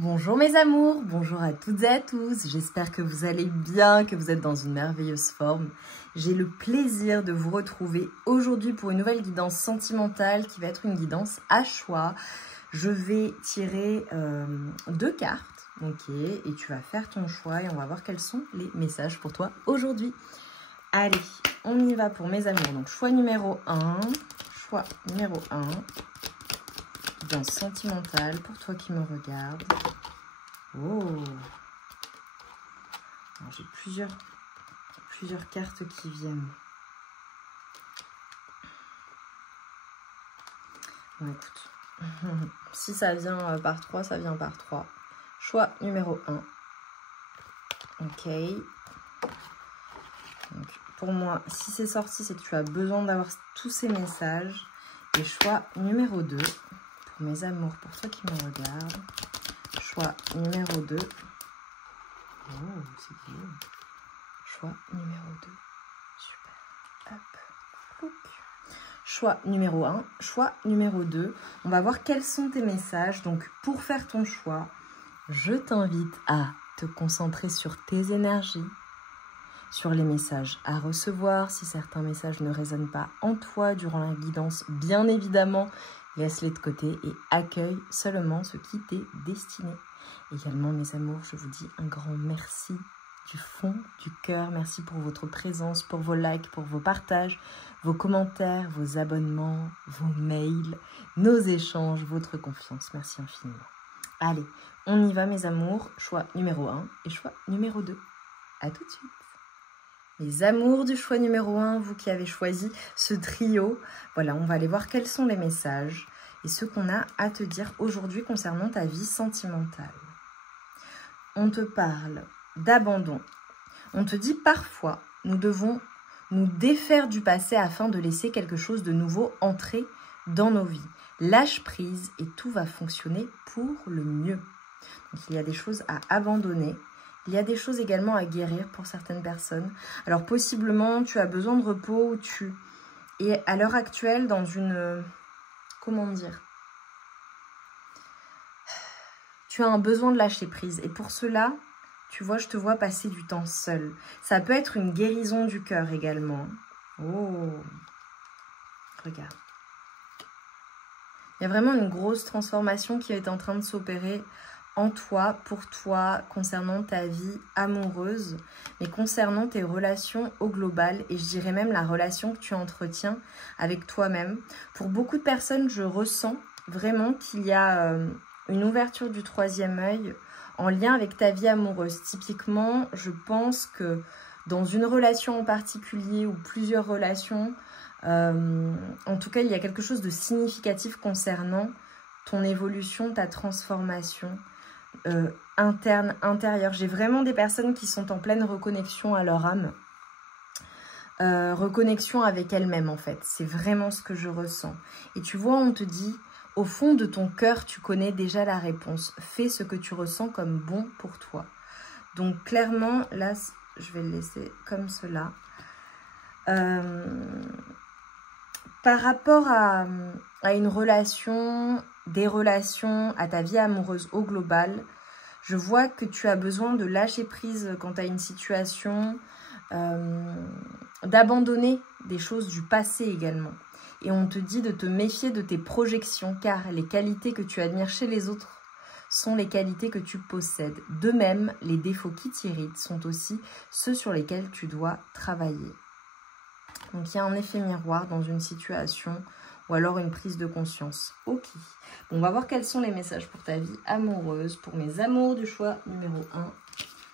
Bonjour mes amours, bonjour à toutes et à tous, j'espère que vous allez bien, que vous êtes dans une merveilleuse forme. J'ai le plaisir de vous retrouver aujourd'hui pour une nouvelle guidance sentimentale qui va être une guidance à choix. Je vais tirer deux cartes, ok, et tu vas faire ton choix et on va voir quels sont les messages pour toi aujourd'hui. Allez, on y va pour mes amours. Donc choix numéro 1, guidance sentimentale pour toi qui me regarde. Oh, j'ai plusieurs cartes qui viennent. Bon, écoute, si ça vient par 3, ça vient par 3. Choix numéro 1. Ok. Donc, pour moi, si c'est sorti, c'est que tu as besoin d'avoir tous ces messages. Et choix numéro 2. Pour mes amours, pour toi qui me regarde. Choix numéro 2. Oh, c'est beau. Choix numéro 2. Super. Hop. Plouc. Choix numéro 1. Choix numéro 2. On va voir quels sont tes messages. Donc, pour faire ton choix, je t'invite à te concentrer sur tes énergies, sur les messages à recevoir. Si certains messages ne résonnent pas en toi durant la guidance, bien évidemment, laisse-les de côté et accueille seulement ce qui t'est destiné. Également, mes amours, je vous dis un grand merci du fond du cœur. Merci pour votre présence, pour vos likes, pour vos partages, vos commentaires, vos abonnements, vos mails, nos échanges, votre confiance. Merci infiniment. Allez, on y va, mes amours. Choix numéro 1 et choix numéro 2. À tout de suite. Les amours du choix numéro 1, vous qui avez choisi ce trio, voilà, on va aller voir quels sont les messages et ce qu'on a à te dire aujourd'hui concernant ta vie sentimentale. On te parle d'abandon. On te dit parfois, nous devons nous défaire du passé afin de laisser quelque chose de nouveau entrer dans nos vies. Lâche prise et tout va fonctionner pour le mieux. Donc, il y a des choses à abandonner. Il y a des choses également à guérir pour certaines personnes. Alors possiblement, tu as besoin de repos ou tu es à l'heure actuelle dans une... Comment dire? Tu as un besoin de lâcher prise. Et pour cela, tu vois, je te vois passer du temps seul. Ça peut être une guérison du cœur également. Oh, regarde. Il y a vraiment une grosse transformation qui est en train de s'opérer en toi, pour toi, concernant ta vie amoureuse, mais concernant tes relations au global, et je dirais même la relation que tu entretiens avec toi-même. Pour beaucoup de personnes, je ressens vraiment qu'il y a une ouverture du troisième œil en lien avec ta vie amoureuse. Typiquement, je pense que dans une relation en particulier ou plusieurs relations, en tout cas, il y a quelque chose de significatif concernant ton évolution, ta transformation interne, intérieure. J'ai vraiment des personnes qui sont en pleine reconnexion à leur âme. Reconnexion avec elles-mêmes, en fait. C'est vraiment ce que je ressens. Et tu vois, on te dit, au fond de ton cœur, tu connais déjà la réponse. Fais ce que tu ressens comme bon pour toi. Donc, clairement, là, je vais le laisser comme cela. Par rapport à une relation, des relations, à ta vie amoureuse au global, je vois que tu as besoin de lâcher prise quant à une situation, d'abandonner des choses du passé également. Et on te dit de te méfier de tes projections, car les qualités que tu admires chez les autres sont les qualités que tu possèdes. De même, les défauts qui t'irritent sont aussi ceux sur lesquels tu dois travailler. Donc, il y a un effet miroir dans une situation ou alors une prise de conscience. Ok. Bon, on va voir quels sont les messages pour ta vie amoureuse, pour mes amours du choix numéro 1.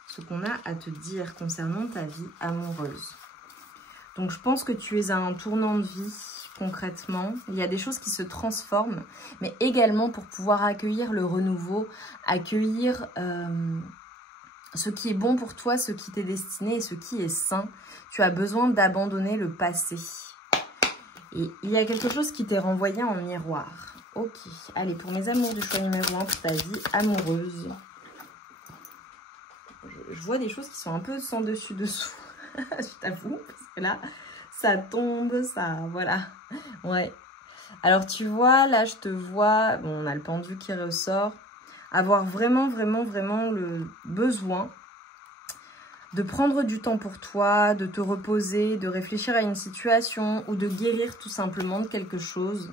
Ce qu'on a à te dire concernant ta vie amoureuse. Donc, je pense que tu es à un tournant de vie, concrètement. Il y a des choses qui se transforment, mais également pour pouvoir accueillir le renouveau, accueillir... ce qui est bon pour toi, ce qui t'est destiné et ce qui est sain, tu as besoin d'abandonner le passé. Et il y a quelque chose qui t'est renvoyé en miroir. Ok, allez, pour mes amours du choix numéro 1, pour ta vie amoureuse. Je vois des choses qui sont un peu sans dessus-dessous, je t'avoue, parce que là, ça tombe, ça, voilà. Ouais. Alors, tu vois, là, je te vois, bon, on a le pendu qui ressort. avoir vraiment le besoin de prendre du temps pour toi, de te reposer, de réfléchir à une situation ou de guérir tout simplement de quelque chose.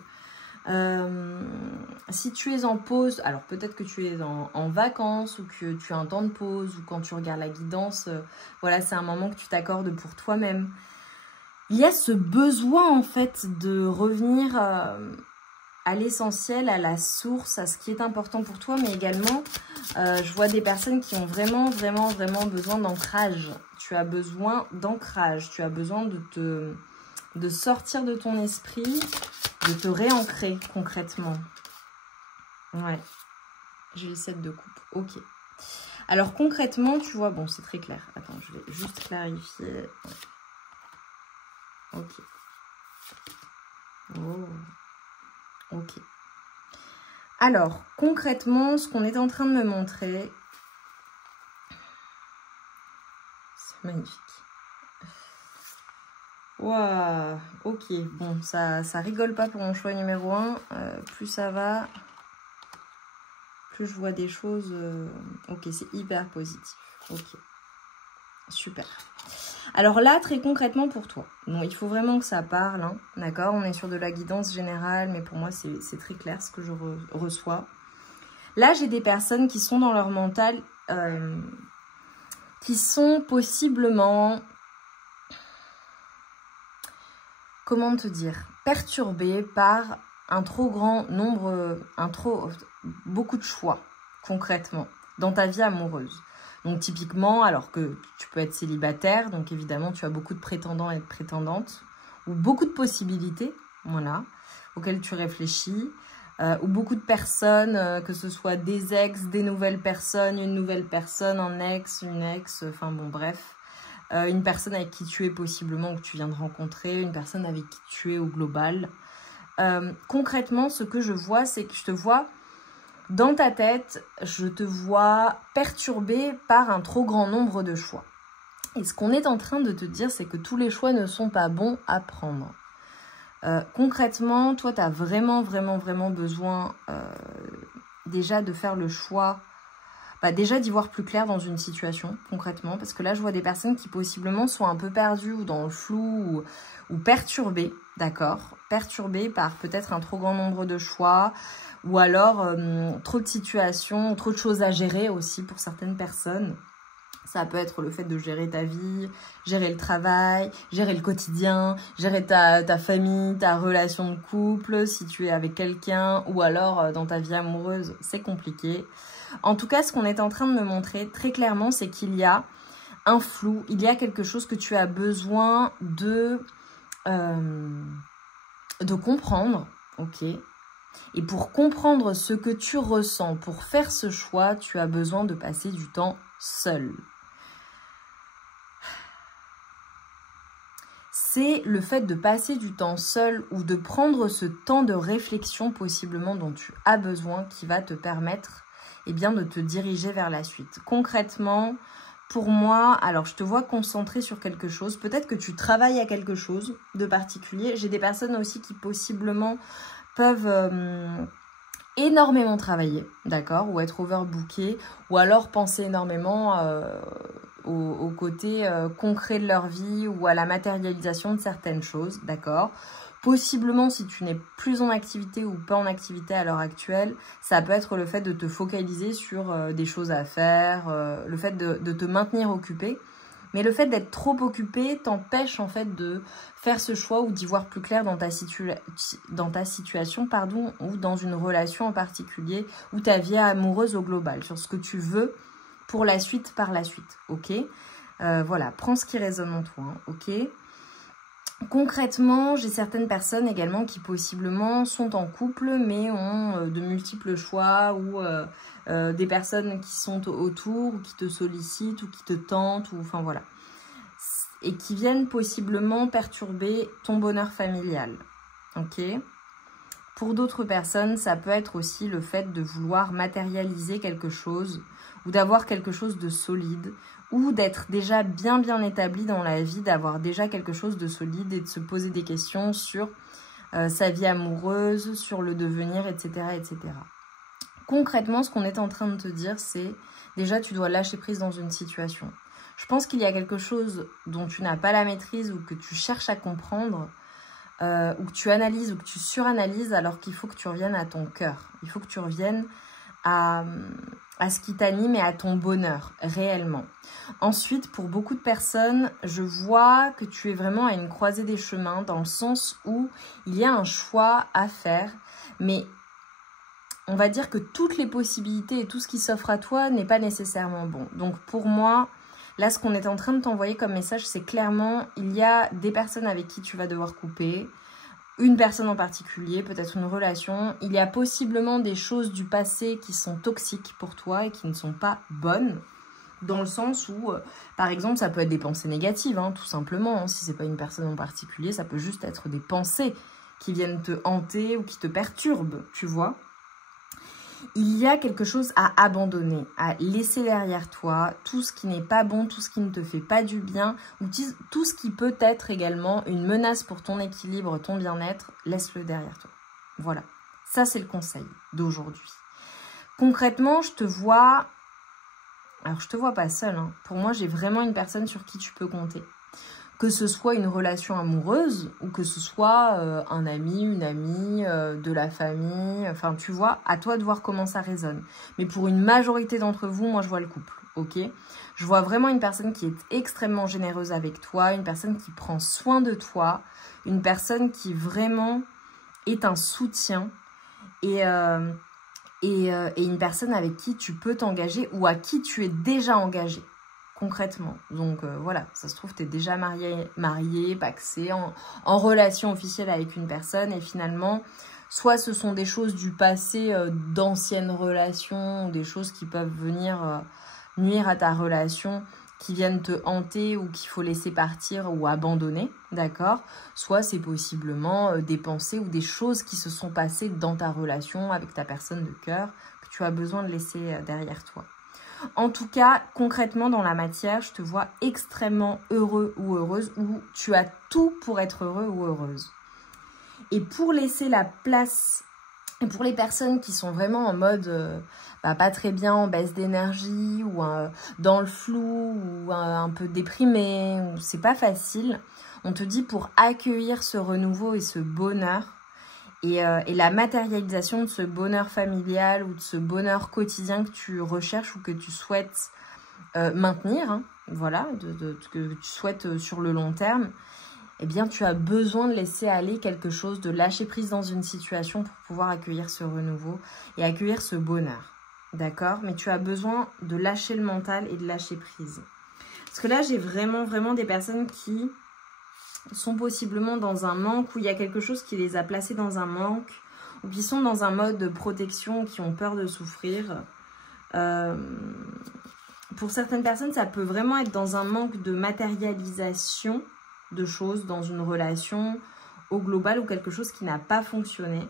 Si tu es en pause, alors peut-être que tu es en vacances ou que tu as un temps de pause ou quand tu regardes la guidance, voilà, c'est un moment que tu t'accordes pour toi-même. Il y a ce besoin en fait de revenir à l'essentiel, à la source, à ce qui est important pour toi, mais également, je vois des personnes qui ont vraiment besoin d'ancrage. Tu as besoin d'ancrage, tu as besoin de sortir de ton esprit, de te réancrer concrètement. Ouais, j'ai les 7 de coupe, ok. Alors concrètement, tu vois, bon, c'est très clair. Attends, je vais juste clarifier. Ouais. Ok. Oh. Ok. Alors, concrètement, ce qu'on est en train de me montrer, c'est magnifique. Waouh, ok, bon, ça rigole pas pour mon choix numéro 1. Plus ça va, plus je vois des choses. Ok, c'est hyper positif. Ok, super. Alors là, très concrètement pour toi, bon, il faut vraiment que ça parle, hein, d'accord? On est sur de la guidance générale, mais pour moi, c'est très clair ce que je reçois. Là, j'ai des personnes qui sont dans leur mental, qui sont possiblement, comment te dire, perturbées par un trop grand nombre, beaucoup de choix, concrètement, dans ta vie amoureuse. Donc typiquement, alors que tu peux être célibataire, donc évidemment tu as beaucoup de prétendants et de prétendantes, ou beaucoup de possibilités, voilà, auxquelles tu réfléchis, ou beaucoup de personnes, que ce soit des ex, des nouvelles personnes, une nouvelle personne, un ex, une ex, enfin bon bref, une personne avec qui tu es possiblement, que tu viens de rencontrer, une personne avec qui tu es au global. Concrètement, ce que je vois, c'est que je te vois... Dans ta tête, je te vois perturbée par un trop grand nombre de choix. Et ce qu'on est en train de te dire, c'est que tous les choix ne sont pas bons à prendre. Concrètement, toi, tu as vraiment besoin déjà de faire le choix, déjà d'y voir plus clair dans une situation, concrètement. Parce que là, je vois des personnes qui possiblement sont un peu perdues ou dans le flou ou perturbées, d'accord? Perturbées par peut-être un trop grand nombre de choix, ou alors trop de situations, trop de choses à gérer aussi pour certaines personnes. Ça peut être le fait de gérer ta vie, gérer le travail, gérer le quotidien, gérer ta famille, ta relation de couple, si tu es avec quelqu'un, ou alors dans ta vie amoureuse, c'est compliqué. En tout cas, ce qu'on est en train de me montrer très clairement, c'est qu'il y a un flou, il y a quelque chose que tu as besoin de comprendre, ok ? Et pour comprendre ce que tu ressens, pour faire ce choix, tu as besoin de passer du temps seul. C'est le fait de passer du temps seul ou de prendre ce temps de réflexion possiblement dont tu as besoin qui va te permettre de te diriger vers la suite. Concrètement, pour moi, alors je te vois concentré sur quelque chose. Peut-être que tu travailles à quelque chose de particulier. J'ai des personnes aussi qui possiblement peuvent énormément travailler, d'accord, ou être overbookées, ou alors penser énormément au côté concret de leur vie ou à la matérialisation de certaines choses, d'accord. Possiblement, si tu n'es plus en activité ou pas en activité à l'heure actuelle, ça peut être le fait de te focaliser sur des choses à faire, le fait de te maintenir occupé. Mais le fait d'être trop occupé t'empêche en fait de faire ce choix ou d'y voir plus clair dans ta situation, ou dans une relation en particulier, ou ta vie amoureuse au global, sur ce que tu veux pour la suite, par la suite, ok. Voilà, prends ce qui résonne en toi, hein, ok. Concrètement, j'ai certaines personnes également qui possiblement sont en couple mais ont de multiples choix ou des personnes qui sont autour ou qui te sollicitent ou qui te tentent, ou enfin voilà. Et qui viennent possiblement perturber ton bonheur familial, ok. Pour d'autres personnes, ça peut être aussi le fait de vouloir matérialiser quelque chose ou d'avoir quelque chose de solide, ou d'être déjà bien établi dans la vie, d'avoir déjà quelque chose de solide et de se poser des questions sur sa vie amoureuse, sur le devenir, etc., etc. Concrètement, ce qu'on est en train de te dire, c'est déjà tu dois lâcher prise dans une situation. Je pense qu'il y a quelque chose dont tu n'as pas la maîtrise ou que tu cherches à comprendre, ou que tu analyses ou que tu suranalyses, alors qu'il faut que tu reviennes à ton cœur. Il faut que tu reviennes à ce qui t'anime et à ton bonheur, réellement. Ensuite, pour beaucoup de personnes, je vois que tu es vraiment à une croisée des chemins, dans le sens où il y a un choix à faire, mais on va dire que toutes les possibilités et tout ce qui s'offre à toi n'est pas nécessairement bon. Donc pour moi, là, ce qu'on est en train de t'envoyer comme message, c'est clairement, il y a des personnes avec qui tu vas devoir couper, une personne en particulier, peut-être une relation. Il y a possiblement des choses du passé qui sont toxiques pour toi et qui ne sont pas bonnes, dans le sens où, par exemple, ça peut être des pensées négatives, hein, tout simplement. Hein. Si ce n'est pas une personne en particulier, ça peut juste être des pensées qui viennent te hanter ou qui te perturbent, tu vois. Il y a quelque chose à abandonner, à laisser derrière toi, tout ce qui n'est pas bon, tout ce qui ne te fait pas du bien, ou tout ce qui peut être également une menace pour ton équilibre, ton bien-être, laisse-le derrière toi. Voilà, ça c'est le conseil d'aujourd'hui. Concrètement, je te vois, alors je te vois pas seule, hein. Pour moi j'ai vraiment une personne sur qui tu peux compter. Que ce soit une relation amoureuse ou que ce soit un ami, une amie, de la famille. Enfin, tu vois, à toi de voir comment ça résonne. Mais pour une majorité d'entre vous, moi, je vois le couple, ok? Je vois vraiment une personne qui est extrêmement généreuse avec toi, une personne qui prend soin de toi, une personne qui vraiment est un soutien et une personne avec qui tu peux t'engager ou à qui tu es déjà engagé. Concrètement. Donc voilà, ça se trouve, tu es déjà marié, pacsé, en relation officielle avec une personne et finalement, soit ce sont des choses du passé, d'anciennes relations, des choses qui peuvent venir nuire à ta relation, qui viennent te hanter ou qu'il faut laisser partir ou abandonner, d'accord? Soit c'est possiblement des pensées ou des choses qui se sont passées dans ta relation avec ta personne de cœur que tu as besoin de laisser derrière toi. En tout cas, concrètement, dans la matière, je te vois extrêmement heureux ou heureuse, ou tu as tout pour être heureux ou heureuse. Et pour laisser la place, et pour les personnes qui sont vraiment en mode pas très bien, en baisse d'énergie, ou dans le flou, ou un peu déprimé, ou c'est pas facile, on te dit pour accueillir ce renouveau et ce bonheur, et la matérialisation de ce bonheur familial ou de ce bonheur quotidien que tu recherches ou que tu souhaites maintenir, hein, voilà, que tu souhaites sur le long terme, eh bien tu as besoin de laisser aller quelque chose, de lâcher prise dans une situation pour pouvoir accueillir ce renouveau et accueillir ce bonheur, d'accord? Mais tu as besoin de lâcher le mental et de lâcher prise. Parce que là, j'ai vraiment des personnes qui sont possiblement dans un manque, où il y a quelque chose qui les a placés dans un manque, ou qui sont dans un mode de protection, qui ont peur de souffrir. Pour certaines personnes, ça peut vraiment être dans un manque de matérialisation de choses dans une relation au global, ou quelque chose qui n'a pas fonctionné,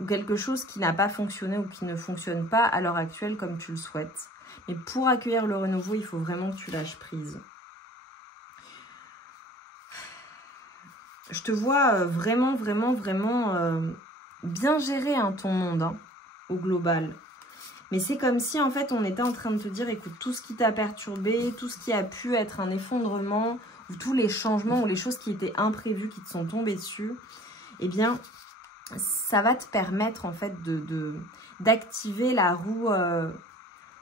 ou quelque chose qui n'a pas fonctionné ou qui ne fonctionne pas à l'heure actuelle comme tu le souhaites. Mais pour accueillir le renouveau, il faut vraiment que tu lâches prise. Je te vois vraiment bien gérer hein, ton monde hein, au global. Mais c'est comme si en fait on était en train de te dire, écoute, tout ce qui t'a perturbé, tout ce qui a pu être un effondrement, ou tous les changements ou les choses qui étaient imprévues, qui te sont tombées dessus, eh bien ça va te permettre en fait d'activer la roue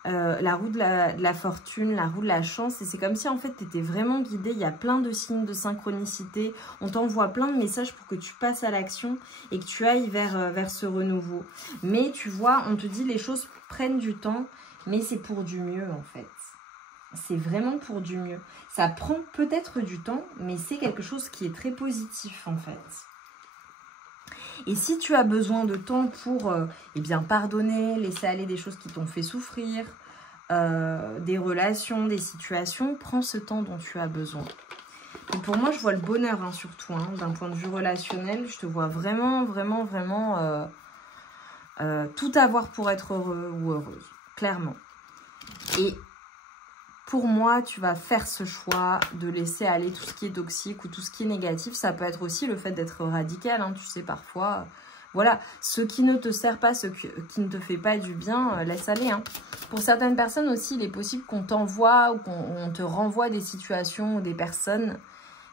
de la fortune, la roue de la chance. Et c'est comme si en fait tu étais vraiment guidé. Il y a plein de signes de synchronicité. On t'envoie plein de messages pour que tu passes à l'action et que tu ailles vers ce renouveau. Mais tu vois, on te dit les choses prennent du temps, mais c'est pour du mieux en fait. C'est vraiment pour du mieux. Ça prend peut-être du temps, mais c'est quelque chose qui est très positif en fait. Et si tu as besoin de temps pour eh bien, pardonner, laisser aller des choses qui t'ont fait souffrir, des relations, des situations, prends ce temps dont tu as besoin. Et pour moi, je vois le bonheur hein, surtout, hein, d'un point de vue relationnel. Je te vois vraiment tout avoir pour être heureux ou heureuse, clairement. Et pour moi, tu vas faire ce choix de laisser aller tout ce qui est toxique ou tout ce qui est négatif. Ça peut être aussi le fait d'être radical. Hein. Tu sais, parfois, voilà, ce qui ne te sert pas, ce qui ne te fait pas du bien, laisse aller. Hein. Pour certaines personnes aussi, il est possible qu'on t'envoie ou qu'on te renvoie des situations ou des personnes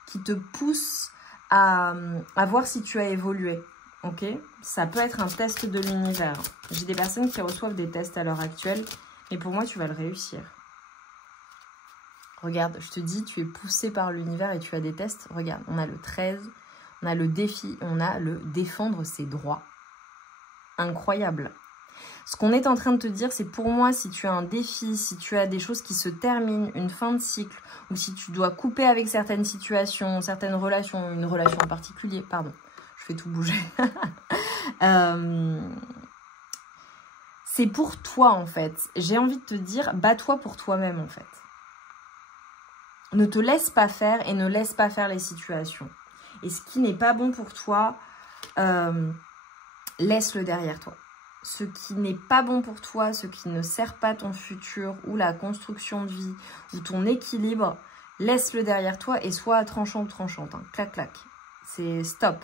qui te poussent à voir si tu as évolué. Ok, ça peut être un test de l'univers. J'ai des personnes qui reçoivent des tests à l'heure actuelle, mais pour moi, tu vas le réussir. Regarde, je te dis, tu es poussé par l'univers et tu as des tests. Regarde, on a le 13, on a le défi, on a le défendre ses droits. Incroyable. Ce qu'on est en train de te dire, c'est pour moi, si tu as un défi, si tu as des choses qui se terminent, une fin de cycle, ou si tu dois couper avec certaines situations, certaines relations, une relation en particulier, pardon, je fais tout bouger. C'est pour toi, en fait. J'ai envie de te dire, bats-toi pour toi-même, en fait. Ne te laisse pas faire et ne laisse pas faire les situations. Et ce qui n'est pas bon pour toi, laisse-le derrière toi. Ce qui n'est pas bon pour toi, ce qui ne sert pas ton futur ou la construction de vie ou ton équilibre, laisse-le derrière toi et sois tranchant ou tranchante. Hein. Clac, clac. C'est stop.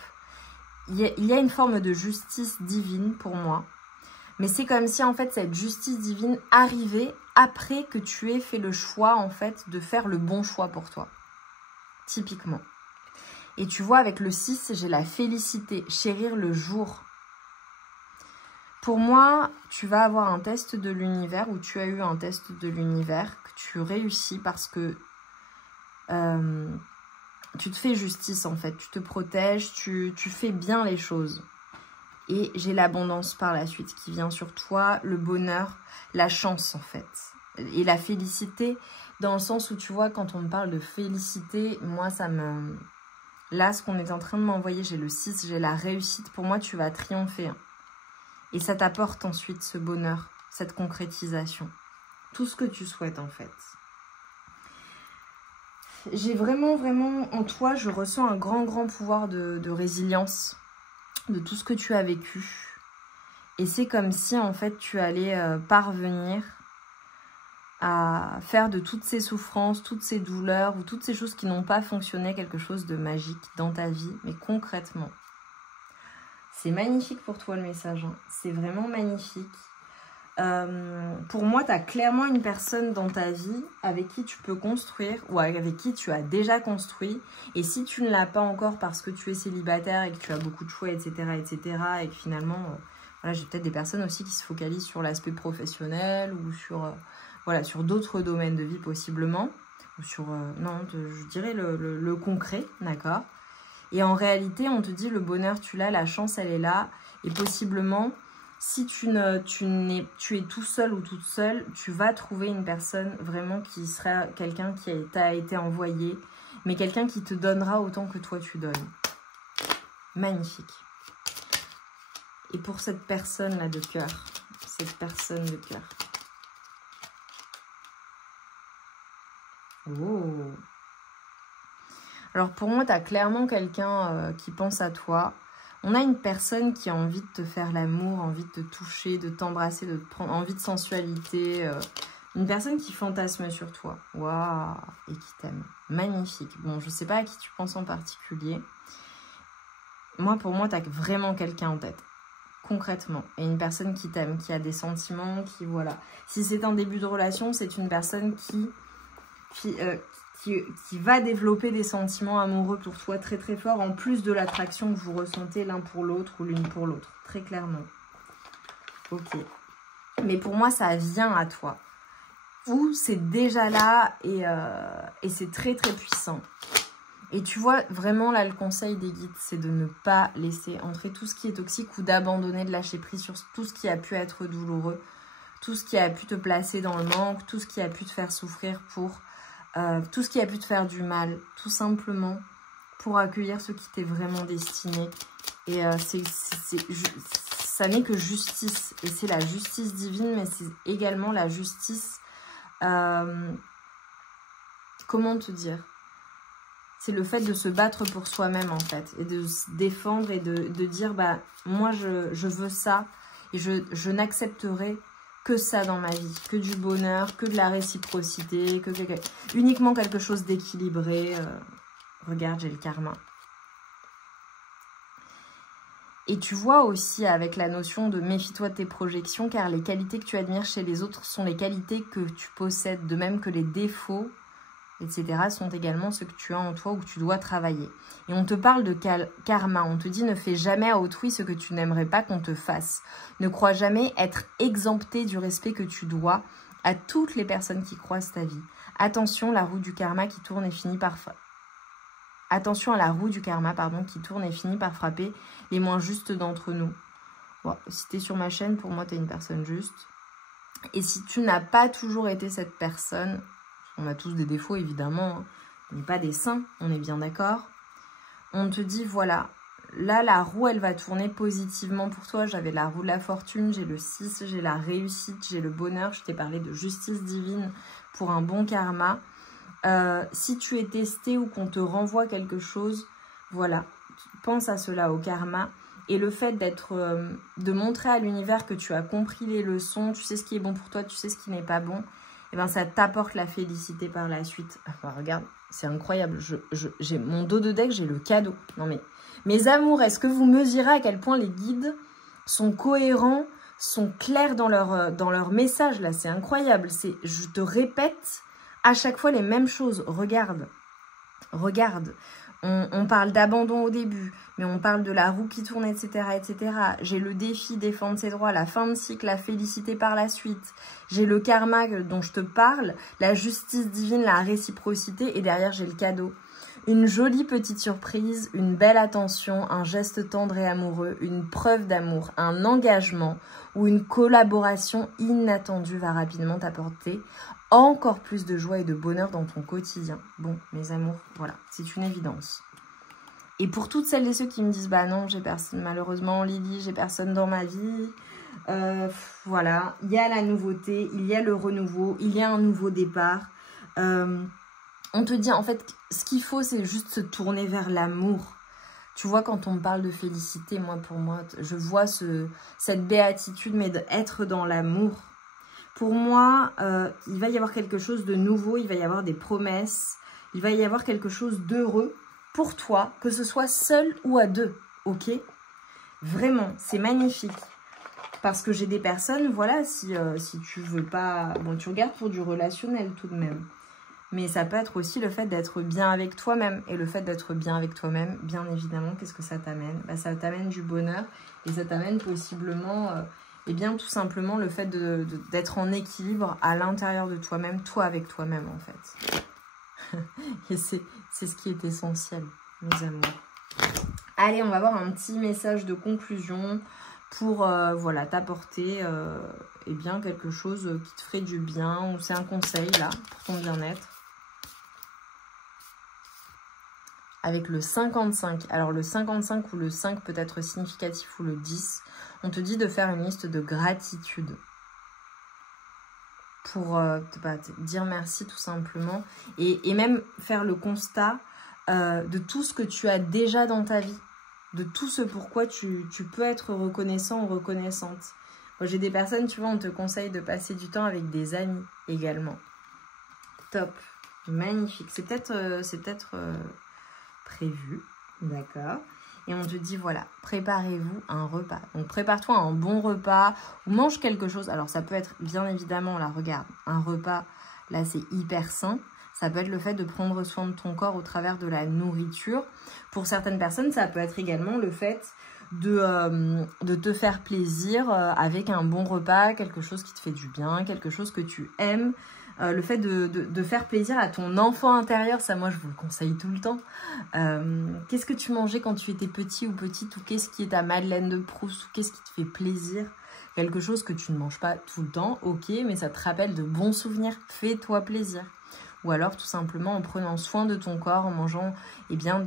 Il y a une forme de justice divine pour moi. Mais c'est comme si en fait cette justice divine arrivait après que tu aies fait le choix en fait de faire le bon choix pour toi. Typiquement. Et tu vois avec le 6, j'ai la félicité, chérir le jour. Pour moi, tu vas avoir un test de l'univers ou tu as eu un test de l'univers que tu réussis parce que tu te fais justice en fait. Tu te protèges, tu fais bien les choses. Et j'ai l'abondance par la suite qui vient sur toi, le bonheur, la chance en fait. Et la félicité dans le sens où tu vois quand on me parle de félicité, moi ça me... Là ce qu'on est en train de m'envoyer, j'ai le 6, j'ai la réussite. Pour moi tu vas triompher. Et ça t'apporte ensuite ce bonheur, cette concrétisation. Tout ce que tu souhaites en fait. J'ai vraiment en toi, je ressens un grand pouvoir de résilience de tout ce que tu as vécu. Et c'est comme si en fait tu allais parvenir à faire de toutes ces souffrances, toutes ces douleurs ou toutes ces choses qui n'ont pas fonctionné quelque chose de magique dans ta vie, mais concrètement. C'est magnifique pour toi le message, hein. C'est vraiment magnifique. Pour moi, tu as clairement une personne dans ta vie avec qui tu peux construire ou avec qui tu as déjà construit. Et si tu ne l'as pas encore parce que tu es célibataire et que tu as beaucoup de choix, etc. et que finalement, voilà, j'ai peut-être des personnes aussi qui se focalisent sur l'aspect professionnel ou sur, voilà, sur d'autres domaines de vie possiblement. Ou sur, je dirais le concret, d'accord. Et en réalité, on te dit le bonheur, tu l'as, la chance, elle est là. Et possiblement... Si tu es tout seul ou toute seule, tu vas trouver une personne vraiment qui sera quelqu'un qui t'a été envoyé, mais quelqu'un qui te donnera autant que toi tu donnes. Magnifique. Et pour cette personne-là de cœur, cette personne de cœur. Oh. Alors pour moi, tu as clairement quelqu'un qui pense à toi. On a une personne qui a envie de te faire l'amour, envie de te toucher, de t'embrasser, de te prendre, envie de sensualité. Une personne qui fantasme sur toi. Waouh! Et qui t'aime. Magnifique. Bon, je ne sais pas à qui tu penses en particulier. Pour moi, tu as vraiment quelqu'un en tête. Concrètement. Et une personne qui t'aime, qui a des sentiments, qui, voilà. Si c'est un début de relation, c'est une personne qui va développer des sentiments amoureux pour toi très forts, en plus de l'attraction que vous ressentez l'un pour l'autre ou l'une pour l'autre, très clairement. Ok. Mais pour moi, ça vient à toi. Ou c'est déjà là et c'est très puissant. Et tu vois, vraiment là, le conseil des guides, c'est de ne pas laisser entrer tout ce qui est toxique ou d'abandonner, de lâcher prise sur tout ce qui a pu être douloureux, tout ce qui a pu te placer dans le manque, tout ce qui a pu te faire souffrir tout ce qui a pu te faire du mal, tout simplement pour accueillir ce qui t'est vraiment destiné. Et ça n'est que justice. Et c'est la justice divine, mais c'est également la justice... comment te dire? C'est le fait de se battre pour soi-même, en fait. Et de se défendre et de dire, bah, moi, je veux ça. Et je n'accepterai que ça dans ma vie, que du bonheur, que de la réciprocité, uniquement quelque chose d'équilibré. Regarde, j'ai le karma. Et tu vois aussi avec la notion de méfie-toi de tes projections, car les qualités que tu admires chez les autres sont les qualités que tu possèdes, de même que les défauts, etc., sont également ceux que tu as en toi ou que tu dois travailler. Et on te parle de karma, on te dit ne fais jamais à autrui ce que tu n'aimerais pas qu'on te fasse. Ne crois jamais être exempté du respect que tu dois à toutes les personnes qui croisent ta vie. Attention, la roue du karma qui tourne et finit par... Attention à la roue du karma, pardon, qui tourne et finit par frapper les moins justes d'entre nous. Bon, si tu es sur ma chaîne, pour moi, tu es une personne juste. Et si tu n'as pas toujours été cette personne, on a tous des défauts, évidemment, on n'est pas des saints, on est bien d'accord. On te dit, voilà, là, la roue, elle va tourner positivement pour toi. J'avais la roue de la fortune, j'ai le 6, j'ai la réussite, j'ai le bonheur. Je t'ai parlé de justice divine pour un bon karma. Si tu es testé ou qu'on te renvoie quelque chose, voilà, pense à cela, au karma. Et le fait de montrer à l'univers que tu as compris les leçons, tu sais ce qui est bon pour toi, tu sais ce qui n'est pas bon, et ben ça t'apporte la félicité par la suite. Enfin, regarde, c'est incroyable. J'ai mon dos de deck, j'ai le cadeau. Non mais, mes amours, est-ce que vous mesurez à quel point les guides sont cohérents, sont clairs dans leur message là? C'est incroyable. Je te répète à chaque fois les mêmes choses. Regarde, regarde. On parle d'abandon au début, mais on parle de la roue qui tourne, etc., etc. J'ai le défi, défendre ses droits, la fin de cycle, la félicité par la suite. J'ai le karma dont je te parle, la justice divine, la réciprocité, et derrière j'ai le cadeau. Une jolie petite surprise, une belle attention, un geste tendre et amoureux, une preuve d'amour, un engagement ou une collaboration inattendue va rapidement t'apporter encore plus de joie et de bonheur dans ton quotidien. Bon, mes amours, voilà, c'est une évidence. Et pour toutes celles et ceux qui me disent, bah non, j'ai personne, malheureusement, Lily, j'ai personne dans ma vie, voilà, il y a la nouveauté, il y a le renouveau, il y a un nouveau départ. On te dit, en fait, ce qu'il faut, c'est juste se tourner vers l'amour. Tu vois, quand on me parle de félicité, pour moi, je vois cette béatitude, mais d'être dans l'amour. Pour moi, il va y avoir quelque chose de nouveau, il va y avoir des promesses, il va y avoir quelque chose d'heureux pour toi, que ce soit seul ou à deux, ok? Vraiment, c'est magnifique. Parce que j'ai des personnes, voilà, si tu veux pas... Bon, tu regardes pour du relationnel tout de même. Mais ça peut être aussi le fait d'être bien avec toi-même. Et le fait d'être bien avec toi-même, bien évidemment, qu'est-ce que ça t'amène? Bah, ça t'amène du bonheur et ça t'amène possiblement... Eh bien, tout simplement, le fait d'être en équilibre à l'intérieur de toi-même, toi avec toi-même, en fait. Et c'est ce qui est essentiel, mes amours. Allez, on va voir un petit message de conclusion pour voilà, t'apporter eh bien, quelque chose qui te ferait du bien, ou c'est un conseil, là, pour ton bien-être. Avec le 55. Alors, le 55 ou le 5 peut être significatif, ou le 10. On te dit de faire une liste de gratitude pour te dire merci tout simplement. Et même faire le constat de tout ce que tu as déjà dans ta vie. De tout ce pourquoi tu peux être reconnaissant ou reconnaissante. Moi, j'ai des personnes, tu vois, on te conseille de passer du temps avec des amis également. Top. Magnifique. C'est peut-être prévu. D'accord. Et on te dit, voilà, préparez-vous un repas. Donc, prépare-toi un bon repas ou mange quelque chose. Alors, ça peut être, bien évidemment, là, regarde, un repas, là, c'est hyper sain. Ça peut être le fait de prendre soin de ton corps au travers de la nourriture. Pour certaines personnes, ça peut être également le fait de te faire plaisir avec un bon repas, quelque chose qui te fait du bien, quelque chose que tu aimes. Le fait de faire plaisir à ton enfant intérieur, ça moi je vous le conseille tout le temps. Qu'est-ce que tu mangeais quand tu étais petit ou petite, ou qu'est-ce qui est ta Madeleine de Proust, ou qu'est-ce qui te fait plaisir? Quelque chose que tu ne manges pas tout le temps, ok, mais ça te rappelle de bons souvenirs, fais-toi plaisir. Ou alors tout simplement en prenant soin de ton corps, en mangeant eh bien,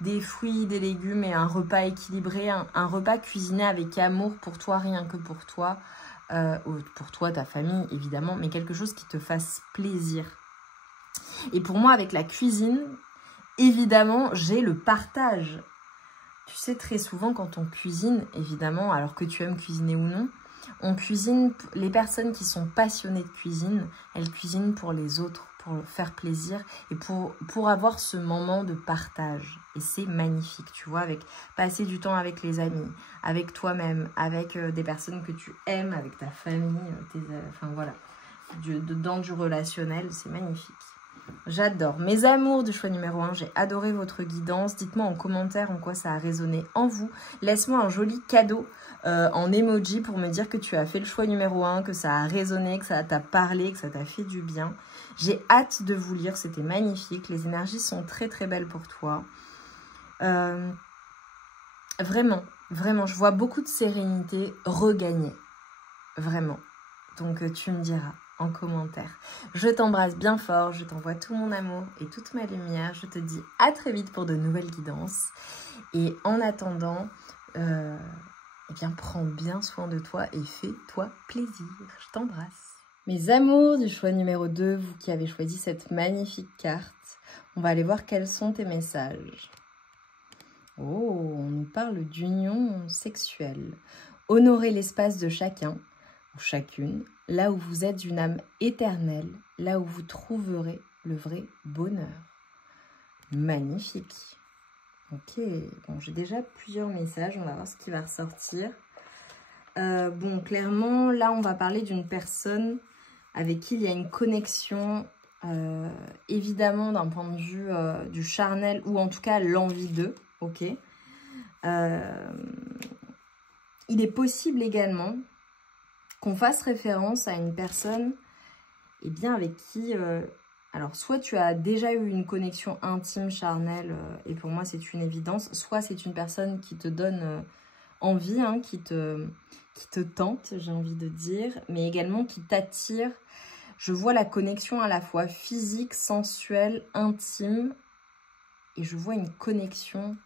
des fruits, des légumes et un repas équilibré, un repas cuisiné avec amour pour toi, rien que pour toi. Pour toi, ta famille, évidemment, mais quelque chose qui te fasse plaisir. Et pour moi, avec la cuisine, évidemment, j'ai le partage. Tu sais, très souvent, quand on cuisine, évidemment, alors que tu aimes cuisiner ou non, on cuisine, les personnes qui sont passionnées de cuisine, elles cuisinent pour les autres, pour faire plaisir et pour avoir ce moment de partage. Et c'est magnifique, tu vois, avec passer du temps avec les amis, avec toi-même, avec des personnes que tu aimes, avec ta famille, enfin voilà, dans du relationnel, c'est magnifique. J'adore. Mes amours du choix numéro 1, j'ai adoré votre guidance. Dites-moi en commentaire en quoi ça a résonné en vous. Laisse-moi un joli cadeau en emoji pour me dire que tu as fait le choix numéro 1, que ça a résonné, que ça t'a parlé, que ça t'a fait du bien. J'ai hâte de vous lire, c'était magnifique. Les énergies sont très très belles pour toi. Vraiment, vraiment, je vois beaucoup de sérénité regagnée. Vraiment. Donc tu me diras en commentaire. Je t'embrasse bien fort, je t'envoie tout mon amour et toute ma lumière. Je te dis à très vite pour de nouvelles guidances. Et en attendant, eh bien, prends bien soin de toi et fais-toi plaisir. Je t'embrasse. Mes amours du choix numéro 2, vous qui avez choisi cette magnifique carte, on va aller voir quels sont tes messages. Oh, on nous parle d'union sexuelle. Honorez l'espace de chacun ou chacune, là où vous êtes une âme éternelle, là où vous trouverez le vrai bonheur. Magnifique. Ok, bon, j'ai déjà plusieurs messages, on va voir ce qui va ressortir. Bon, clairement, là, on va parler d'une personne avec qui il y a une connexion, évidemment, d'un point de vue du charnel, ou en tout cas l'envie d'eux, ok. Il est possible également qu'on fasse référence à une personne, eh bien, avec qui... alors, soit tu as déjà eu une connexion intime, charnelle, et pour moi, c'est une évidence, soit c'est une personne qui te donne envie, hein, qui te tente, j'ai envie de dire, mais également qui t'attire. Je vois la connexion à la fois physique, sensuelle, intime, et je vois une connexion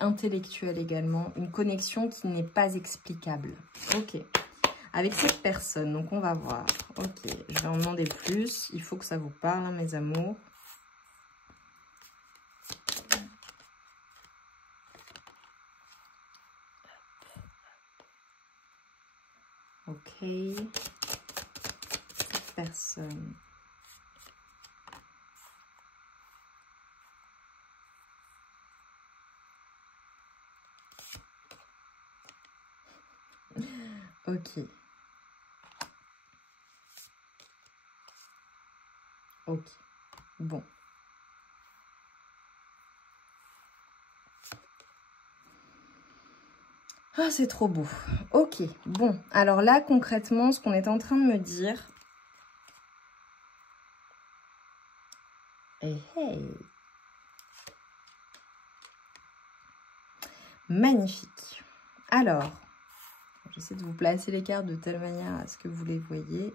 intellectuelle également, une connexion qui n'est pas explicable. Ok. Avec cette personne, donc on va voir. Ok, je vais en demander plus. Il faut que ça vous parle, hein, mes amours. Ok. Cette personne. Ok. Ok. Bon. Ah, c'est trop beau. Ok. Bon. Alors là, concrètement, ce qu'on est en train de me dire... Hey, hey. Magnifique. Alors, j'essaie de vous placer les cartes de telle manière à ce que vous les voyez.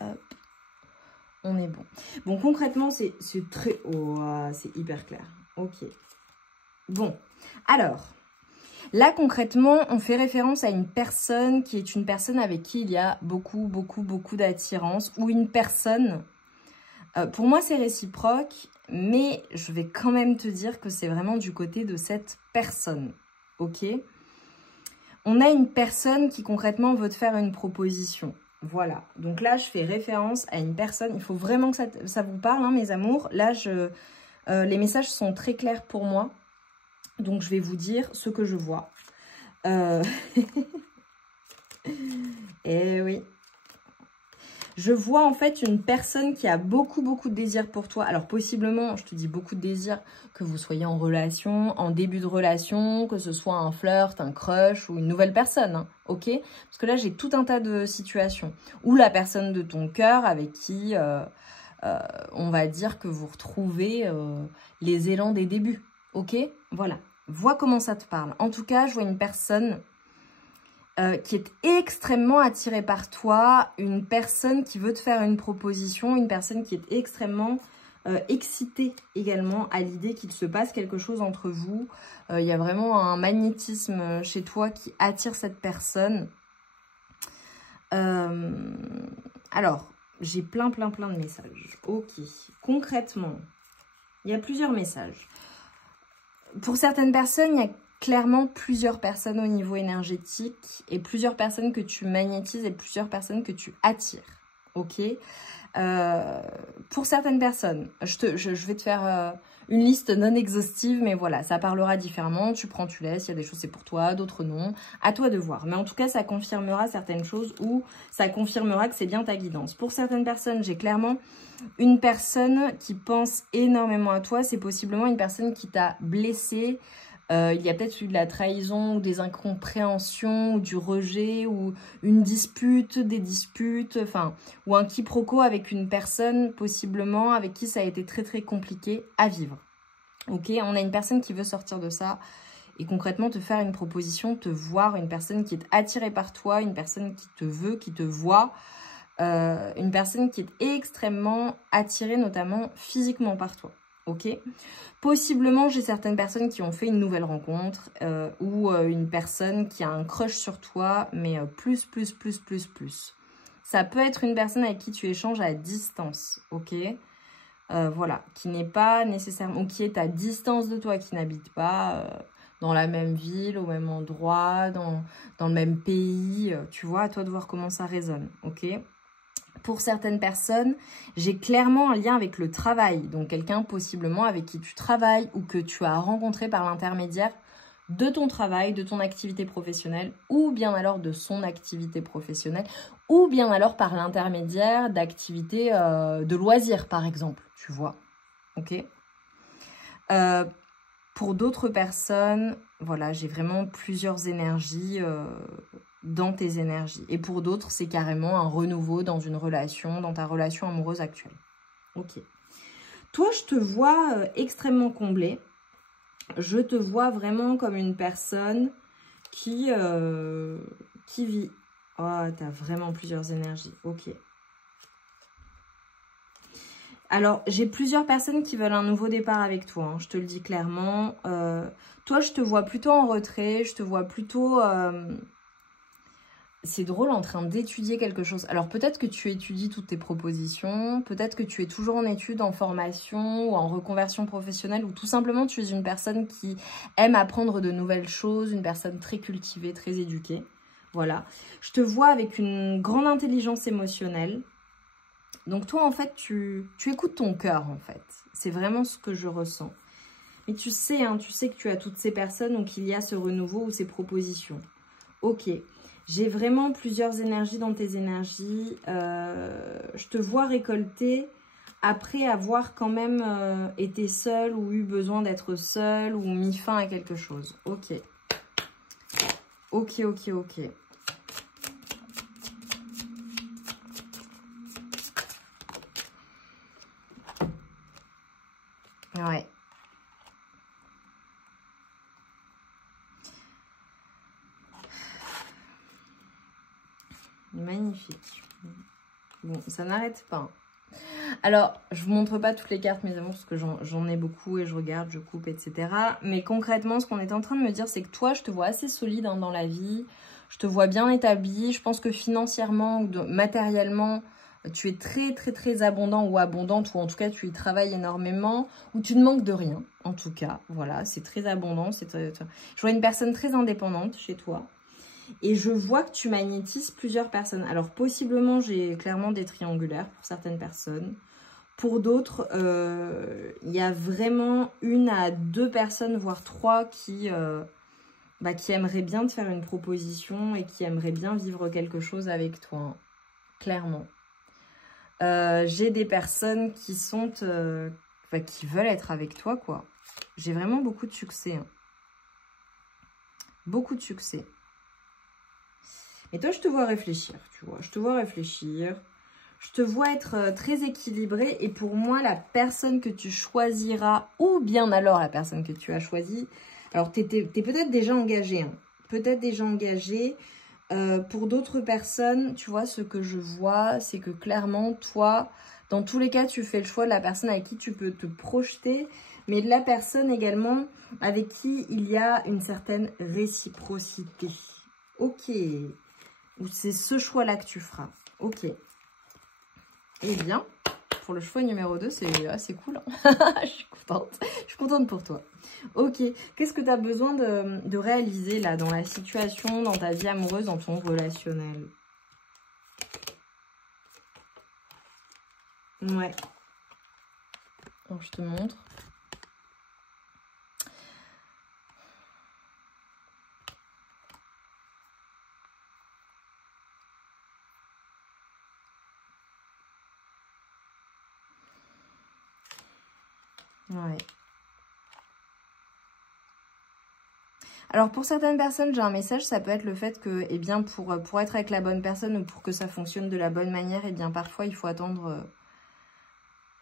Hop. On est bon. Bon, concrètement, c'est très... Oh, c'est hyper clair. Ok. Bon. Alors, là, concrètement, on fait référence à une personne qui est une personne avec qui il y a beaucoup d'attirance. Ou une personne... pour moi, c'est réciproque. Mais je vais quand même te dire que c'est vraiment du côté de cette personne. Ok ? On a une personne qui, concrètement, veut te faire une proposition. Voilà, donc là, je fais référence à une personne. Il faut vraiment que ça vous parle, hein, mes amours. Là, les messages sont très clairs pour moi. Donc, je vais vous dire ce que je vois. Eh oui. Je vois en fait une personne qui a beaucoup de désir pour toi. Alors, possiblement, je te dis beaucoup de désir, que vous soyez en relation, en début de relation, que ce soit un flirt, un crush ou une nouvelle personne, hein, ok? Parce que là, j'ai tout un tas de situations. Ou la personne de ton cœur avec qui, on va dire que vous retrouvez les élans des débuts, ok? Voilà. Vois comment ça te parle. En tout cas, je vois une personne... qui est extrêmement attirée par toi, une personne qui veut te faire une proposition, une personne qui est extrêmement excitée également à l'idée qu'il se passe quelque chose entre vous. Il y a vraiment un magnétisme chez toi qui attire cette personne. Alors, j'ai plein de messages. Ok, concrètement, il y a plusieurs messages. Pour certaines personnes, il y a clairement plusieurs personnes au niveau énergétique et plusieurs personnes que tu magnétises et plusieurs personnes que tu attires. ok? Pour certaines personnes, je vais te faire une liste non exhaustive, mais voilà, ça parlera différemment. Tu prends, tu laisses, il y a des choses c'est pour toi, d'autres non. À toi de voir. Mais en tout cas, ça confirmera certaines choses ou ça confirmera que c'est bien ta guidance. Pour certaines personnes, j'ai clairement une personne qui pense énormément à toi. C'est possiblement une personne qui t'a blessé. Il y a peut-être eu de la trahison ou des incompréhensions ou du rejet ou une dispute, des disputes, enfin, ou un quiproquo avec une personne possiblement avec qui ça a été très très compliqué à vivre. Ok, on a une personne qui veut sortir de ça et concrètement te faire une proposition, te voir, une personne qui est attirée par toi, une personne qui te veut, qui te voit, une personne qui est extrêmement attirée notamment physiquement par toi. Ok, possiblement, j'ai certaines personnes qui ont fait une nouvelle rencontre ou une personne qui a un crush sur toi, mais plus. Ça peut être une personne avec qui tu échanges à distance, ok? Voilà, qui n'est pas nécessairement, ou qui est à distance de toi, qui n'habite pas dans la même ville, au même endroit, dans le même pays. Tu vois, à toi de voir comment ça résonne, ok? Pour certaines personnes, j'ai clairement un lien avec le travail. Donc, quelqu'un possiblement avec qui tu travailles ou que tu as rencontré par l'intermédiaire de ton travail, de ton activité professionnelle ou bien alors de son activité professionnelle ou bien alors par l'intermédiaire d'activités de loisirs, par exemple. Tu vois, ok. Pour d'autres personnes, voilà, j'ai vraiment plusieurs énergies dans tes énergies. Et pour d'autres, c'est carrément un renouveau dans une relation, dans ta relation amoureuse actuelle. Ok. Toi, je te vois extrêmement comblée. Je te vois vraiment comme une personne qui vit. Oh, tu as vraiment plusieurs énergies. Ok. Alors, j'ai plusieurs personnes qui veulent un nouveau départ avec toi, hein, je te le dis clairement. Toi, je te vois plutôt en retrait, je te vois plutôt... c'est drôle, en train d'étudier quelque chose. Alors, peut-être que tu étudies toutes tes propositions, peut-être que tu es toujours en études, en formation ou en reconversion professionnelle, ou tout simplement tu es une personne qui aime apprendre de nouvelles choses, une personne très cultivée, très éduquée. Voilà. Je te vois avec une grande intelligence émotionnelle. Donc toi, en fait, tu écoutes ton cœur, en fait. C'est vraiment ce que je ressens. Mais tu sais, hein, tu sais que tu as toutes ces personnes ou qu'il y a ce renouveau ou ces propositions. Ok. J'ai vraiment plusieurs énergies dans tes énergies. Je te vois récolter après avoir quand même été seule ou eu besoin d'être seule ou mis fin à quelque chose. Ok. Ok. Ouais. Magnifique. Bon, ça n'arrête pas. Alors, je vous montre pas toutes les cartes, mes amours, parce que j'en ai beaucoup et je regarde, je coupe, etc. Mais concrètement, ce qu'on est en train de me dire, c'est que toi, je te vois assez solide hein, dans la vie. Je te vois bien établi. Je pense que financièrement ou matériellement, tu es très abondant ou abondante, ou en tout cas, tu y travailles énormément, ou tu ne manques de rien, en tout cas. Voilà, c'est très abondant. Je vois une personne très indépendante chez toi. Et je vois que tu magnétises plusieurs personnes. Alors, possiblement, j'ai clairement des triangulaires pour certaines personnes. Pour d'autres, il y a vraiment 1 à 2 personnes, voire 3 qui aimeraient bien te faire une proposition et qui aimeraient bien vivre quelque chose avec toi. Hein. Clairement. J'ai des personnes qui sont... qui veulent être avec toi, quoi. J'ai vraiment beaucoup de succès. Hein. Beaucoup de succès. Et toi, je te vois réfléchir, tu vois. Je te vois réfléchir. Je te vois être très équilibré. Et pour moi, la personne que tu choisiras, ou bien alors la personne que tu as choisie, alors tu es peut-être déjà engagé. Hein, peut-être déjà engagé. Pour d'autres personnes, tu vois, ce que je vois, c'est que clairement, toi, dans tous les cas, tu fais le choix de la personne avec qui tu peux te projeter, mais de la personne également avec qui il y a une certaine réciprocité. Ok. Ou c'est ce choix-là que tu feras. Ok. Eh bien, pour le choix numéro 2, c'est assez cool. Hein. Je suis contente. Je suis contente pour toi. Ok. Qu'est-ce que tu as besoin de réaliser là, dans la situation, dans ta vie amoureuse, dans ton relationnel? Ouais. Alors, je te montre. Ouais. Alors pour certaines personnes, j'ai un message, ça peut être le fait que, eh bien, pour être avec la bonne personne ou pour que ça fonctionne de la bonne manière, eh bien, parfois, il faut attendre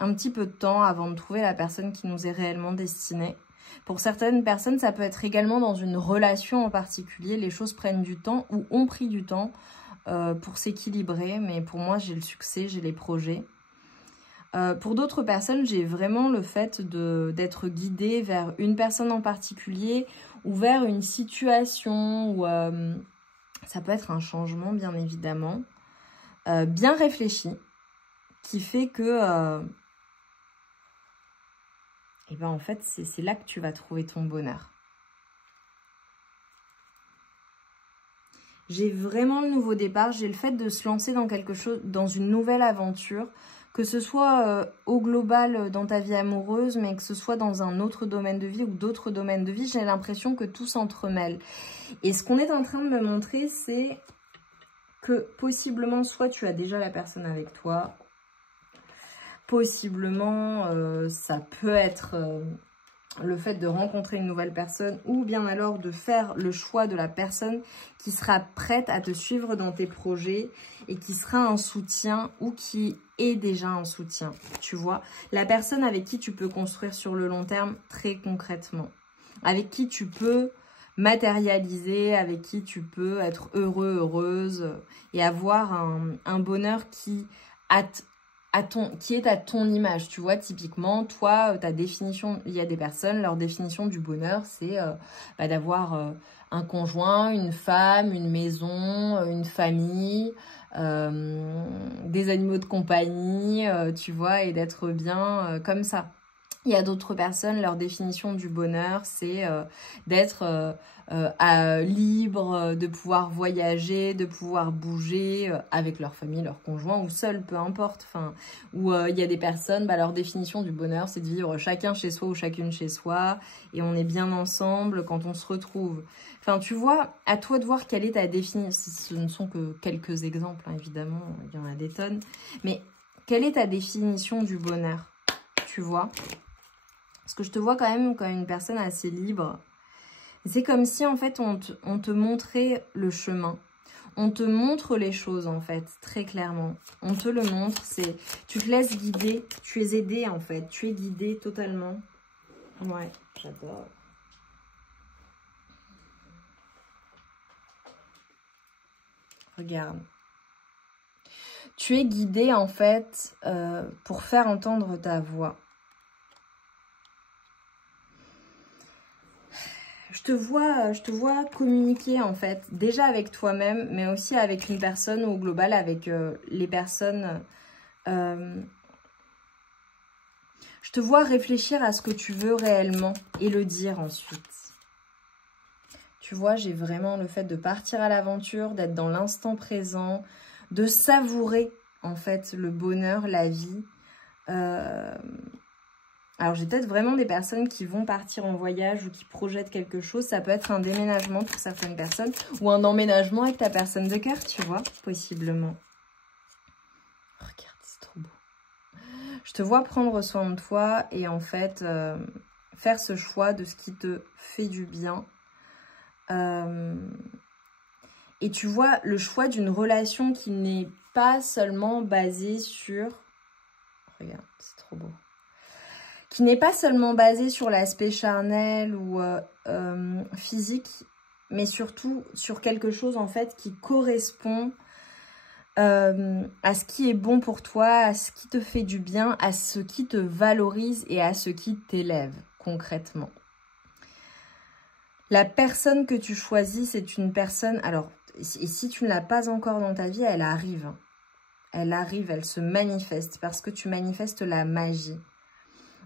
un petit peu de temps avant de trouver la personne qui nous est réellement destinée. Pour certaines personnes, ça peut être également dans une relation en particulier. Les choses prennent du temps ou ont pris du temps pour s'équilibrer. Mais pour moi, j'ai le succès, j'ai les projets. Pour d'autres personnes, j'ai vraiment le fait d'être guidée vers une personne en particulier ou vers une situation où ça peut être un changement, bien évidemment, bien réfléchi, qui fait que, eh ben, en fait, c'est là que tu vas trouver ton bonheur. J'ai vraiment le nouveau départ, j'ai le fait de se lancer dans quelque chose, dans une nouvelle aventure, que ce soit au global dans ta vie amoureuse, mais que ce soit dans un autre domaine de vie ou d'autres domaines de vie, j'ai l'impression que tout s'entremêle. Et ce qu'on est en train de me montrer, c'est que possiblement, soit tu as déjà la personne avec toi, possiblement ça peut être le fait de rencontrer une nouvelle personne ou bien alors de faire le choix de la personne qui sera prête à te suivre dans tes projets et qui sera un soutien ou qui est déjà un soutien, tu vois. La personne avec qui tu peux construire sur le long terme très concrètement, avec qui tu peux matérialiser, avec qui tu peux être heureux, heureuse et avoir un bonheur qui est à ton image, tu vois. Typiquement, toi, ta définition, il y a des personnes, leur définition du bonheur, c'est d'avoir un conjoint, une femme, une maison, une famille, des animaux de compagnie, tu vois, et d'être bien comme ça. Il y a d'autres personnes, leur définition du bonheur, c'est d'être libre, de pouvoir voyager, de pouvoir bouger avec leur famille, leur conjoint ou seul, peu importe. Enfin, où il y a des personnes, leur définition du bonheur, c'est de vivre chacun chez soi ou chacune chez soi et on est bien ensemble quand on se retrouve. Enfin, tu vois, à toi de voir quelle est ta définition. Ce ne sont que quelques exemples, hein, évidemment, il y en a des tonnes. Mais quelle est ta définition du bonheur, tu vois ? Parce que je te vois quand même comme une personne assez libre. C'est comme si, en fait, on te montrait le chemin. On te montre les choses, en fait, très clairement. On te le montre, tu te laisses guider. Tu es aidé, en fait. Tu es guidé totalement. Ouais, j'adore. Regarde. Tu es guidé, en fait, pour faire entendre ta voix. Je te vois communiquer en fait, déjà avec toi-même, mais aussi avec une personne ou au global avec les personnes. Je te vois réfléchir à ce que tu veux réellement et le dire ensuite. Tu vois, j'ai vraiment le fait de partir à l'aventure, d'être dans l'instant présent, de savourer en fait le bonheur, la vie. Alors, j'ai peut-être vraiment des personnes qui vont partir en voyage ou qui projettent quelque chose. Ça peut être un déménagement pour certaines personnes ou un emménagement avec ta personne de cœur, tu vois, possiblement. Regarde, c'est trop beau. Je te vois prendre soin de toi et en fait, faire ce choix de ce qui te fait du bien. Et tu vois, le choix d'une relation qui n'est pas seulement basée sur... Regarde, c'est trop beau. Qui n'est pas seulement basé sur l'aspect charnel ou physique, mais surtout sur quelque chose en fait qui correspond à ce qui est bon pour toi, à ce qui te fait du bien, à ce qui te valorise et à ce qui t'élève concrètement. La personne que tu choisis, c'est une personne... Alors, et si tu ne l'as pas encore dans ta vie, elle arrive. Elle arrive, elle se manifeste parce que tu manifestes la magie.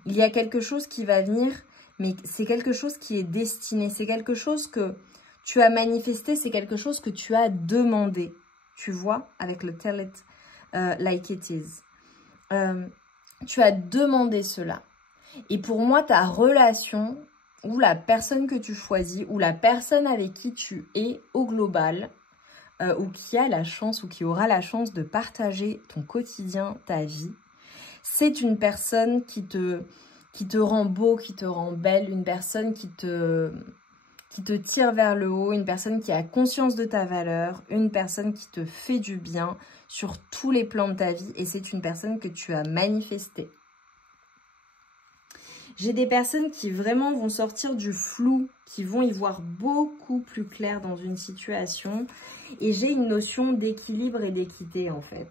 Il y a quelque chose qui va venir, mais c'est quelque chose qui est destiné. C'est quelque chose que tu as manifesté, c'est quelque chose que tu as demandé. Tu vois, avec le tell it like it is. tu as demandé cela. Et pour moi, ta relation ou la personne que tu choisis ou la personne avec qui tu es au global, ou qui a la chance ou qui aura la chance de partager ton quotidien, ta vie, c'est une personne qui te rend beau, qui te rend belle, une personne qui te tire vers le haut, une personne qui a conscience de ta valeur, une personne qui te fait du bien sur tous les plans de ta vie et c'est une personne que tu as manifestée. J'ai des personnes qui vraiment vont sortir du flou, qui vont y voir beaucoup plus clair dans une situation. Et j'ai une notion d'équilibre et d'équité en fait,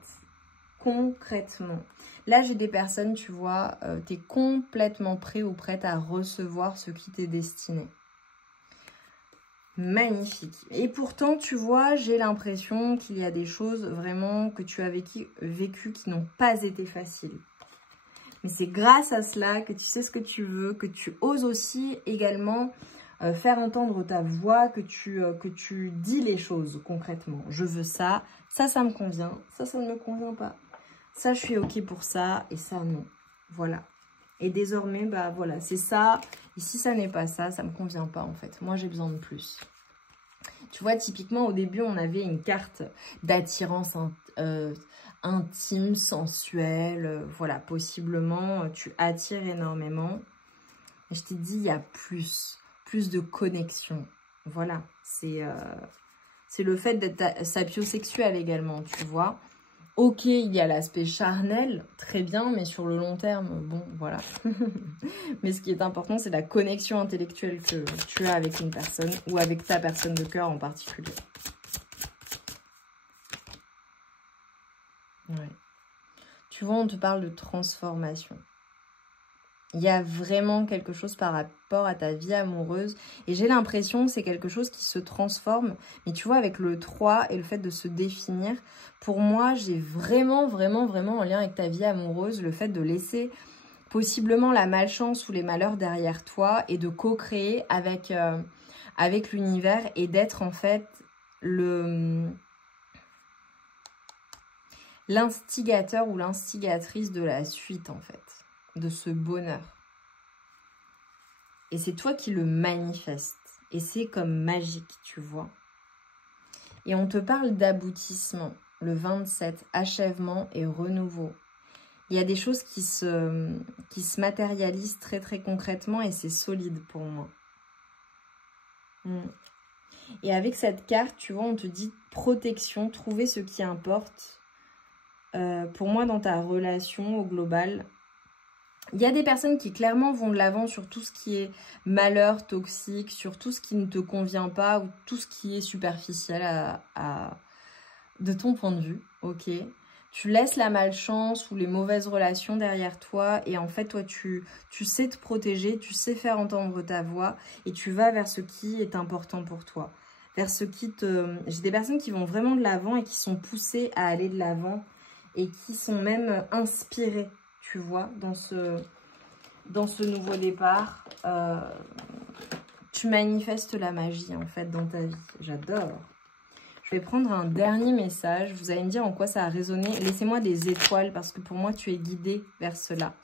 concrètement. Là, j'ai des personnes, tu vois, tu es complètement prêt ou prête à recevoir ce qui t'est destiné. Magnifique. Et pourtant, tu vois, j'ai l'impression qu'il y a des choses vraiment que tu as vécues qui n'ont pas été faciles. Mais c'est grâce à cela que tu sais ce que tu veux, que tu oses aussi également faire entendre ta voix, que tu dis les choses concrètement. Je veux ça, ça me convient, ça ne me convient pas. Ça, je suis OK pour ça et ça, non. Voilà. Et désormais, bah voilà, c'est ça. Et si ça n'est pas ça, ça ne me convient pas en fait. Moi, j'ai besoin de plus. Tu vois, typiquement, au début, on avait une carte d'attirance intime, sensuelle. Voilà, possiblement, tu attires énormément. Et je t'ai dit, il y a plus de connexion. Voilà, c'est le fait d'être sapiosexuel également, tu vois. Ok, il y a l'aspect charnel, très bien, mais sur le long terme, bon, voilà. Mais ce qui est important, c'est la connexion intellectuelle que tu as avec une personne ou avec ta personne de cœur en particulier. Ouais. Tu vois, on te parle de transformation. Il y a vraiment quelque chose par rapport à ta vie amoureuse. Et j'ai l'impression que c'est quelque chose qui se transforme. Mais tu vois, avec le 3 et le fait de se définir, pour moi, j'ai vraiment en lien avec ta vie amoureuse, le fait de laisser possiblement la malchance ou les malheurs derrière toi et de co-créer avec l'univers et d'être en fait l'instigateur ou l'instigatrice de la suite en fait. De ce bonheur. Et c'est toi qui le manifestes. Et c'est comme magique, tu vois. Et on te parle d'aboutissement. Le 27, achèvement et renouveau. Il y a des choses qui se matérialisent très concrètement et c'est solide pour moi. Et avec cette carte, tu vois, on te dit protection, trouver ce qui importe. Pour moi, dans ta relation au global, il y a des personnes qui clairement vont de l'avant sur tout ce qui est malheur, toxique, sur tout ce qui ne te convient pas ou tout ce qui est superficiel de ton point de vue, ok. Tu laisses la malchance ou les mauvaises relations derrière toi et en fait, toi, tu sais te protéger, tu sais faire entendre ta voix et tu vas vers ce qui est important pour toi. Vers ce qui te... J'ai des personnes qui vont vraiment de l'avant et qui sont poussées à aller de l'avant et qui sont même inspirées. Tu vois, dans ce nouveau départ, tu manifestes la magie, en fait, dans ta vie. J'adore. Je vais prendre un dernier message. Vous allez me dire en quoi ça a résonné. Laissez-moi des étoiles, parce que pour moi, tu es guidé vers cela.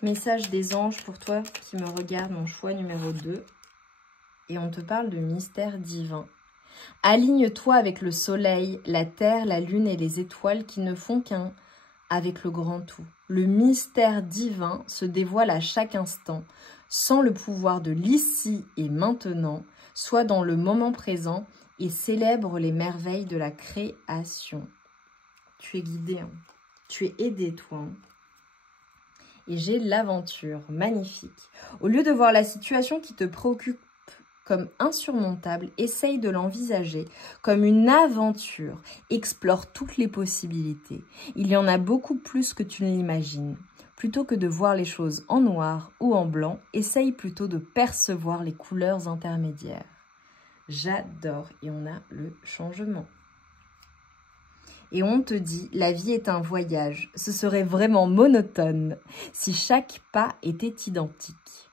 Message des anges pour toi qui me regarde, mon choix numéro 2. Et on te parle de mystère divin. Aligne-toi avec le soleil, la terre, la lune et les étoiles qui ne font qu'un avec le grand tout. Le mystère divin se dévoile à chaque instant, sans le pouvoir de l'ici et maintenant, soit dans le moment présent et célèbre les merveilles de la création. Tu es guidé, hein. Tu es aidé, toi. Hein. Et j'ai l'aventure, magnifique. Au lieu de voir la situation qui te préoccupe comme insurmontable, essaye de l'envisager comme une aventure. Explore toutes les possibilités. Il y en a beaucoup plus que tu ne l'imagines. Plutôt que de voir les choses en noir ou en blanc, essaye plutôt de percevoir les couleurs intermédiaires. J'adore. Et on a le changement. Et on te dit, la vie est un voyage. Ce serait vraiment monotone si chaque pas était identique.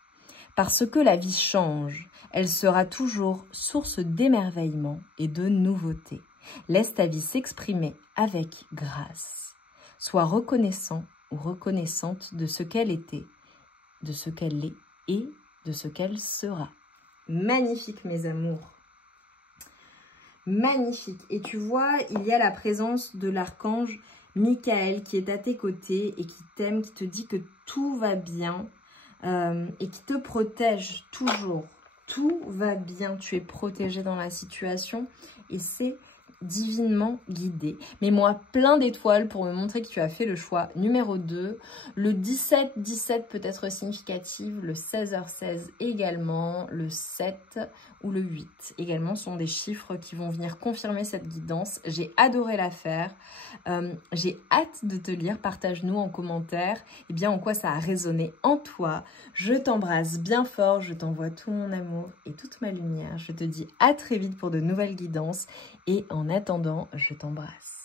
Parce que la vie change. Elle sera toujours source d'émerveillement et de nouveauté. Laisse ta vie s'exprimer avec grâce. Sois reconnaissant ou reconnaissante de ce qu'elle était, de ce qu'elle est et de ce qu'elle sera. Magnifique, mes amours. Magnifique. Et tu vois, il y a la présence de l'archange Michael qui est à tes côtés et qui t'aime, qui te dit que tout va bien et qui te protège toujours. Tout va bien, tu es protégé dans la situation et c'est divinement guidé. Mets-moi plein d'étoiles pour me montrer que tu as fait le choix numéro 2. Le 17 peut être significatif, le 16h16 également, le 7 ou le 8 également sont des chiffres qui vont venir confirmer cette guidance. J'ai adoré la faire. J'ai hâte de te lire. Partage-nous en commentaire en quoi ça a résonné en toi. Je t'embrasse bien fort, je t'envoie tout mon amour et toute ma lumière. Je te dis à très vite pour de nouvelles guidances et en attendant, je t'embrasse.